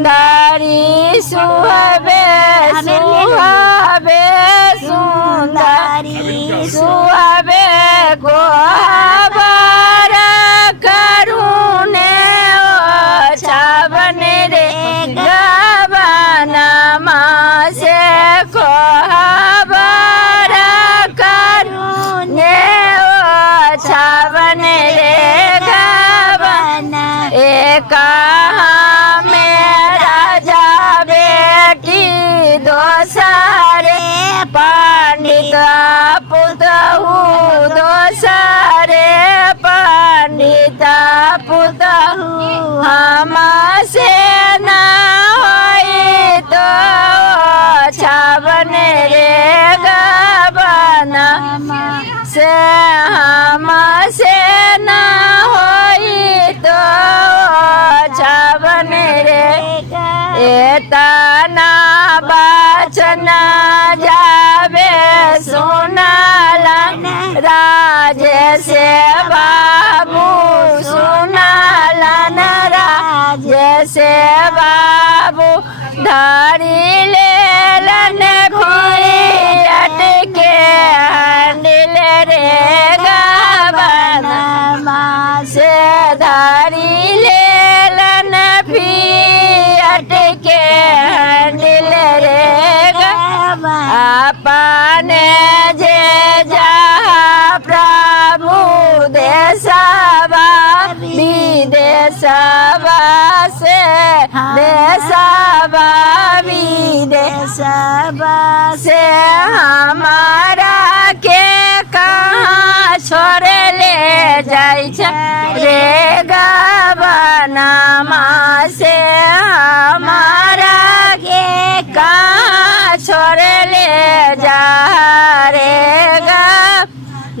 सुंदरी सुहावे सुहावे सुंदरी सुहावे गोबर करुणे छावन रे गबना मासे गोबर करुणे छावन रे गबना एक पंडित पुतहु दोसरे पंडित पुतहु हमसे न होई तो छावन रे गबना से हमसे न होई तो छावन रे एतना बचन जावे सुनालन राजे से बाबू सुनालन राजे से बाबू धारी लेलन घोड़ी अटके हंडिल रे गबना से धारी लेलन भी अटके हंडिल रे अपने जे जहा प्रभु देशवा विदेशवा से देशवा विदेशवा से हमारा के कहाँ छोड़ ले जाय रे गबना से हमारा के कहाँ छोड़ ले जा रे गा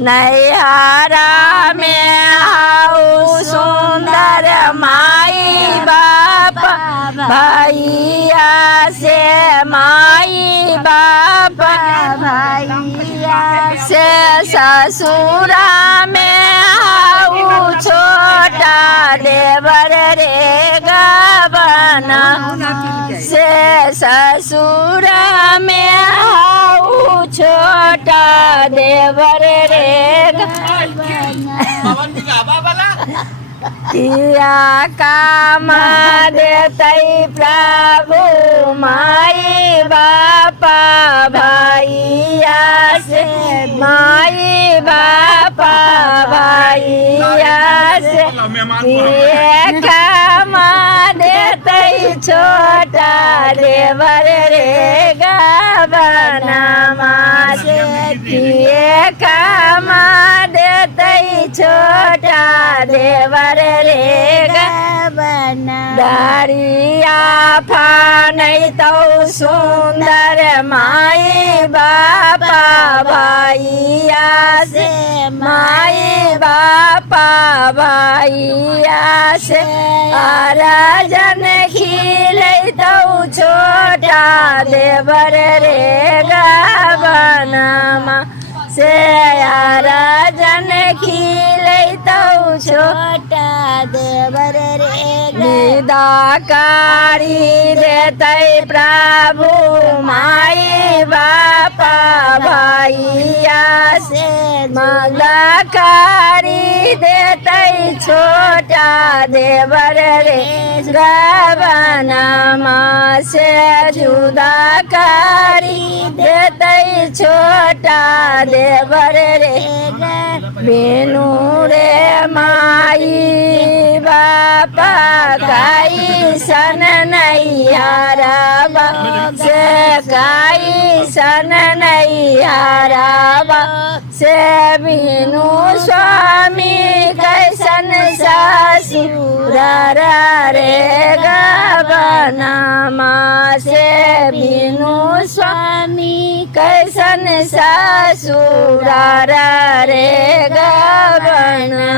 नैहरा में हाउ सुंदर माई बाप भैया से माई बाप भैया से ससुरा में हाउ छोटा देवर रे गबना से ससुर में हाउ छोटा देवर रे किया काम देतै प्रभु माई बापा भैया से माई बापा भैया से काम देतै छोटा देवर रे गबना से किए काम देतै छोटा देवर रे गबना दरिया फानै तौ सुंदर माई बापा भैया से माई बापा भैया से अरजन खिलै तौ छोटा देवर रे गबना से अरजन खिलै तौ छोटा देवर रे निदाकारी देतै प्रभु माई बापा भैया से मलकारी देतै छोटा देवर रे गबना से जुदाकारी देतै छोटा देवर रे बिनु रे माई बापा काई सन नैहरा से काई सन नैहरा से बिनु स्वामी कैसन ससुर रे गबना से बिनु स्वामी कैसन ससुर रे गबना